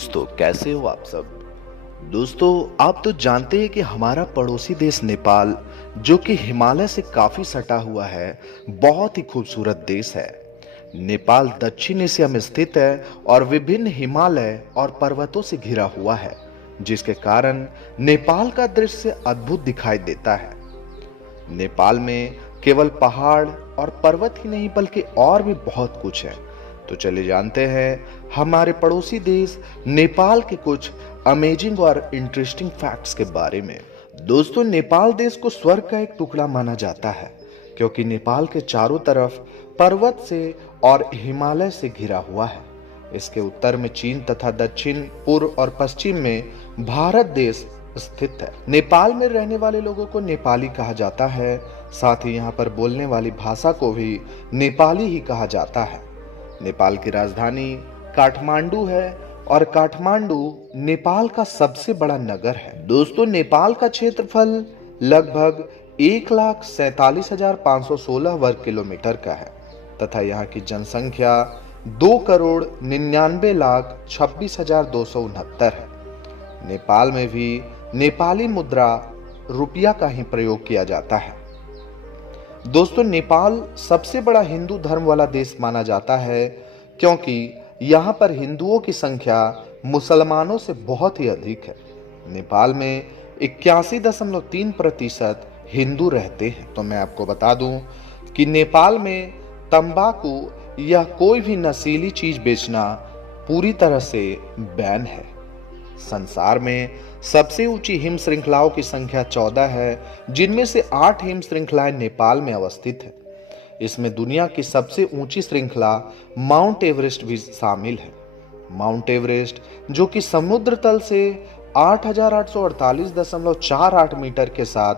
दोस्तों, कैसे हो आप सब। दोस्तों, आप तो जानते हैं कि हमारा पड़ोसी देश नेपाल, जो कि हिमालय से काफी सटा हुआ है, बहुत ही खूबसूरत देश है। नेपाल दक्षिण एशिया में स्थित है और विभिन्न हिमालय और पर्वतों से घिरा हुआ है, जिसके कारण नेपाल का दृश्य अद्भुत दिखाई देता है। नेपाल में केवल पहाड़ और पर्वत ही नहीं बल्कि और भी बहुत कुछ है। तो चलिए जानते हैं हमारे पड़ोसी देश नेपाल के कुछ अमेजिंग और इंटरेस्टिंग फैक्ट्स के बारे में। दोस्तों, नेपाल देश को स्वर्ग का एक टुकड़ा माना जाता है, क्योंकि नेपाल के चारों तरफ पर्वत से और हिमालय से घिरा हुआ है। इसके उत्तर में चीन तथा दक्षिण, पूर्व और पश्चिम में भारत देश स्थित है। नेपाल में रहने वाले लोगों को नेपाली कहा जाता है। साथ ही यहाँ पर बोलने वाली भाषा को भी नेपाली ही कहा जाता है। नेपाल की राजधानी काठमांडू है और काठमांडू नेपाल का सबसे बड़ा नगर है। दोस्तों, नेपाल का क्षेत्रफल लगभग 1,47,516 वर्ग किलोमीटर का है तथा यहाँ की जनसंख्या 2,99,26,269 है। नेपाल में भी नेपाली मुद्रा रुपया का ही प्रयोग किया जाता है। दोस्तों, नेपाल सबसे बड़ा हिंदू धर्म वाला देश माना जाता है, क्योंकि यहाँ पर हिंदुओं की संख्या मुसलमानों से बहुत ही अधिक है। नेपाल में 81.3% हिंदू रहते हैं। तो मैं आपको बता दूं कि नेपाल में तंबाकू या कोई भी नशीली चीज बेचना पूरी तरह से बैन है। संसार में सबसे ऊंची हिम श्रृंखलाओं की संख्या 14 है, जिनमें से 8 हिम श्रृंखलाएं नेपाल में अवस्थित है। इसमें दुनिया की सबसे ऊंची श्रृंखला माउंट एवरेस्ट भी शामिल है। माउंट एवरेस्ट, जो कि समुद्र तल से 8,848.48 मीटर के साथ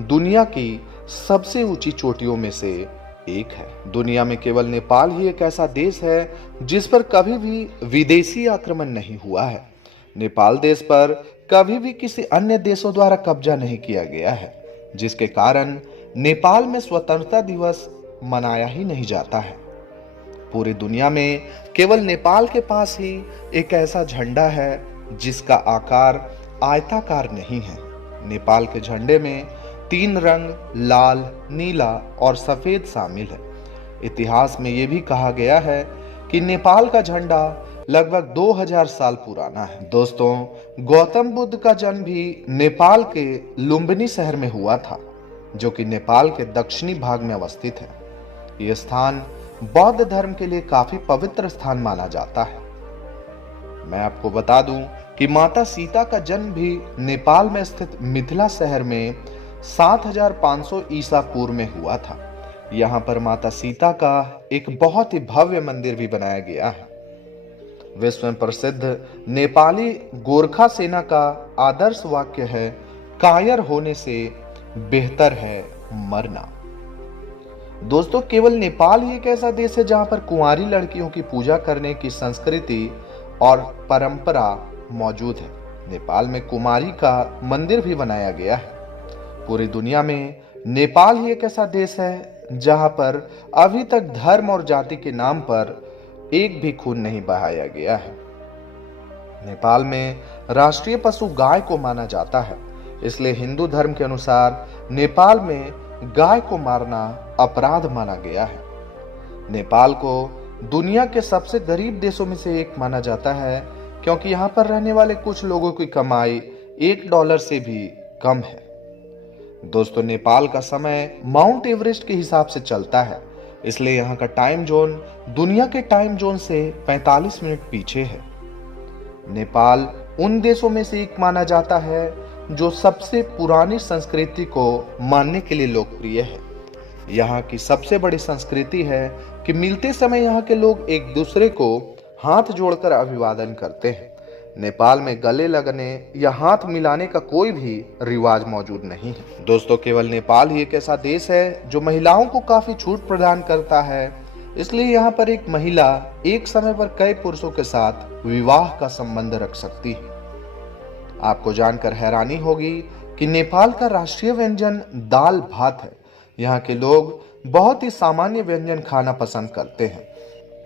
दुनिया की सबसे ऊंची चोटियों में से एक है। दुनिया में केवल नेपाल ही एक ऐसा देश है जिस पर कभी भी विदेशी आक्रमण नहीं हुआ है। नेपाल देश पर कभी भी किसी अन्य देशों द्वारा कब्जा नहीं किया गया है, जिसके कारण नेपाल में स्वतंत्रता दिवस मनाया ही नहीं जाता है। पूरी दुनिया में केवल नेपाल के पास ही एक ऐसा झंडा है जिसका आकार आयताकार नहीं है। नेपाल के झंडे में 3 रंग लाल, नीला और सफेद शामिल है। इतिहास में यह भी कहा गया है कि नेपाल का झंडा लगभग 2000 साल पुराना है। दोस्तों, गौतम बुद्ध का जन्म भी नेपाल के लुम्बिनी शहर में हुआ था, जो कि नेपाल के दक्षिणी भाग में अवस्थित है। यह स्थान बौद्ध धर्म के लिए काफी पवित्र स्थान माना जाता है। मैं आपको बता दूं कि माता सीता का जन्म भी नेपाल में स्थित मिथिला शहर में 7500 ईसा पूर्व में हुआ था। यहाँ पर माता सीता का एक बहुत ही भव्य मंदिर भी बनाया गया है। विश्व में प्रसिद्ध नेपाली गोरखा सेना का आदर्श वाक्य है, कायर होने से बेहतर है मरना। दोस्तों, केवल नेपाल ही एक ऐसा देश है जहां पर कुंवारी लड़कियों की पूजा करने की संस्कृति और परंपरा मौजूद है। नेपाल में कुमारी का मंदिर भी बनाया गया है। पूरी दुनिया में नेपाल ही एक ऐसा देश है जहां पर अभी तक धर्म और जाति के नाम पर एक भी खून नहीं बहाया गया है। नेपाल में राष्ट्रीय पशु गाय को माना जाता है, इसलिए हिंदू धर्म के अनुसार नेपाल में गाय को मारना अपराध माना गया है। नेपाल को दुनिया के सबसे गरीब देशों में से एक माना जाता है, क्योंकि यहाँ पर रहने वाले कुछ लोगों की कमाई $1 से भी कम है। दोस्तों, नेपाल का समय माउंट एवरेस्ट के हिसाब से चलता है, इसलिए यहाँ का टाइम जोन दुनिया के टाइम जोन से 45 मिनट पीछे है। नेपाल उन देशों में से एक माना जाता है जो सबसे पुरानी संस्कृति को मानने के लिए लोकप्रिय है। यहाँ की सबसे बड़ी संस्कृति है कि मिलते समय यहाँ के लोग एक दूसरे को हाथ जोड़कर अभिवादन करते हैं। नेपाल में गले लगने या हाथ मिलाने का कोई भी रिवाज मौजूद नहीं है। दोस्तों, केवल नेपाल ही एक ऐसा देश है जो महिलाओं को काफी छूट प्रदान करता है, इसलिए यहाँ पर एक महिला एक समय पर कई पुरुषों के साथ विवाह का संबंध रख सकती है। आपको जानकर हैरानी होगी कि नेपाल का राष्ट्रीय व्यंजन दाल भात है। यहाँ के लोग बहुत ही सामान्य व्यंजन खाना पसंद करते हैं।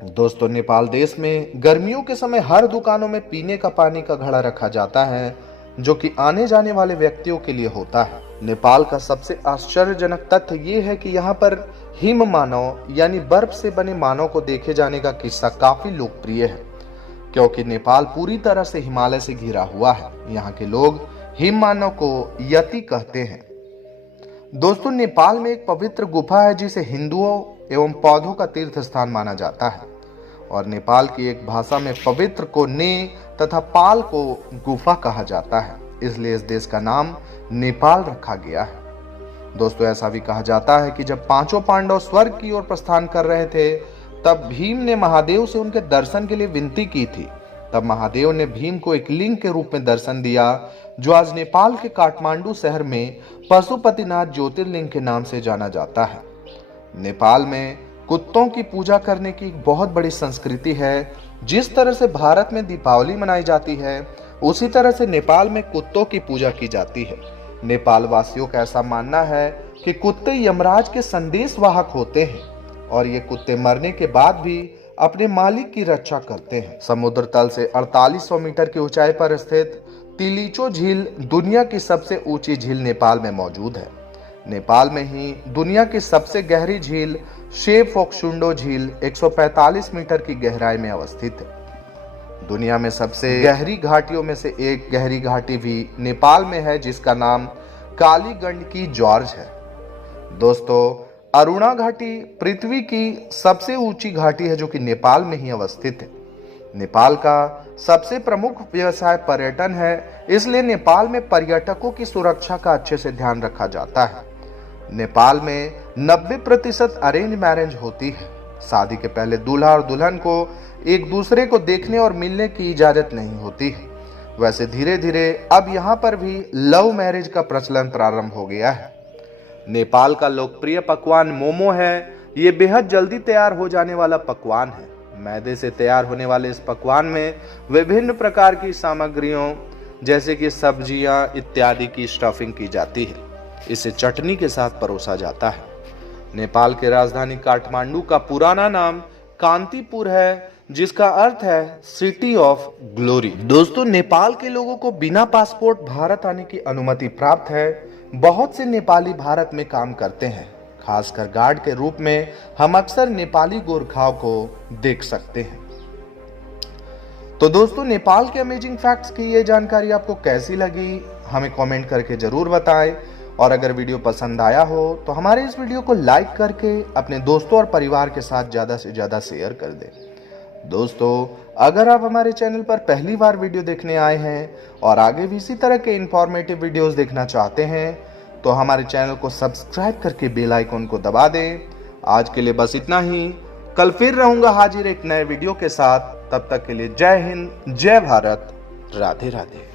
दोस्तों, नेपाल देश में गर्मियों के समय हर दुकानों में पीने का पानी का घड़ा रखा जाता है, जो कि आने जाने वाले व्यक्तियों के लिए होता है। नेपाल का सबसे आश्चर्यजनक तथ्य ये है कि यहाँ पर हिम मानव यानी बर्फ से बने मानव को देखे जाने का किस्सा काफी लोकप्रिय है, क्योंकि नेपाल पूरी तरह से हिमालय से घिरा हुआ है। यहाँ के लोग हिम मानव को यति कहते हैं। दोस्तों, नेपाल में एक पवित्र गुफा है जिसे हिंदुओं एवं पौधों का तीर्थ स्थान माना जाता है, और नेपाल की एक भाषा में पवित्र को ने तथा पाल को गुफा कहा जाता है, इसलिए इस देश का नाम नेपाल रखा गया है। दोस्तों, ऐसा भी कहा जाता है कि जब पांचों पांडव स्वर्ग की ओर प्रस्थान कर रहे थे, तब भीम ने महादेव से उनके दर्शन के लिए विनती की थी। तब महादेव ने भीम को एक लिंग के रूप में दर्शन दिया, जो आज नेपाल के काठमांडू शहर में पशुपतिनाथ ज्योतिर्लिंग के नाम से जाना जाता है। नेपाल में कुत्तों की पूजा करने की एक बहुत बड़ी संस्कृति है। जिस तरह से भारत में दीपावली मनाई जाती है, उसी तरह से नेपाल में कुत्तों की पूजा की जाती है। नेपाल वासियों का ऐसा मानना है कि कुत्ते यमराज के संदेश वाहक होते हैं, और ये कुत्ते मरने के बाद भी अपने मालिक की रक्षा करते हैं। समुद्र तल से 4800 मीटर की ऊंचाई पर स्थित तिलिचो झील दुनिया की सबसे ऊंची झील नेपाल में मौजूद है। नेपाल में ही दुनिया की सबसे गहरी झील शेफोक्सुंडो झील 145 मीटर की गहराई में अवस्थित है। दुनिया में सबसे गहरी घाटियों में से एक गहरी घाटी भी नेपाल में है, जिसका नाम काली गंडकी जॉर्ज है। दोस्तों, अरुणा घाटी पृथ्वी की सबसे ऊंची घाटी है, जो कि नेपाल में ही अवस्थित है। नेपाल का सबसे प्रमुख व्यवसाय पर्यटन है, इसलिए नेपाल में पर्यटकों की सुरक्षा का अच्छे से ध्यान रखा जाता है। नेपाल में 90% अरेंज मैरिज होती है। शादी के पहले दूल्हा और दुल्हन को एक दूसरे को देखने और मिलने की इजाजत नहीं होती है। वैसे धीरे धीरे अब यहाँ पर भी लव मैरिज का प्रचलन प्रारंभ हो गया है। नेपाल का लोकप्रिय पकवान मोमो है। ये बेहद जल्दी तैयार हो जाने वाला पकवान है। मैदे से तैयार होने वाले इस पकवान में विभिन्न प्रकार की सामग्रियों जैसे कि सब्जियां इत्यादि की स्टफिंग की जाती है। इसे चटनी के साथ परोसा जाता है। नेपाल की राजधानी काठमांडू का पुराना नाम कांतिपुर है, जिसका अर्थ है सिटी ऑफ ग्लोरी। दोस्तों, नेपाल के लोगों को बिना पासपोर्ट भारत आने की अनुमति प्राप्त है। बहुत से नेपाली भारत में काम करते हैं। खासकर गार्ड के रूप में हम अक्सर नेपाली गोरखाओं को देख सकते हैं। तो दोस्तों, नेपाल के अमेजिंग फैक्ट्स की ये जानकारी आपको कैसी लगी, हमें कमेंट करके जरूर बताएं। और अगर वीडियो पसंद आया हो तो हमारे इस वीडियो को लाइक करके अपने दोस्तों और परिवार के साथ ज़्यादा से ज़्यादा शेयर कर दें। दोस्तों, अगर आप हमारे चैनल पर पहली बार वीडियो देखने आए हैं और आगे भी इसी तरह के इंफॉर्मेटिव वीडियोस देखना चाहते हैं, तो हमारे चैनल को सब्सक्राइब करके बेल आइकन को दबा दें। आज के लिए बस इतना ही। कल फिर रहूंगा हाजिर एक नए वीडियो के साथ। तब तक के लिए जय हिंद, जय भारत, राधे राधे।